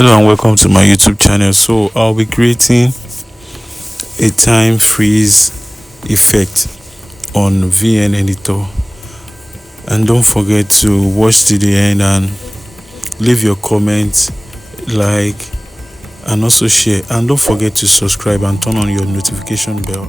Hello and welcome to my YouTube channel. So I'll be creating a time freeze effect on VN editor, and don't forget to watch to the end and leave your comments, like, and also share, and don't forget to subscribe and turn on your notification bell.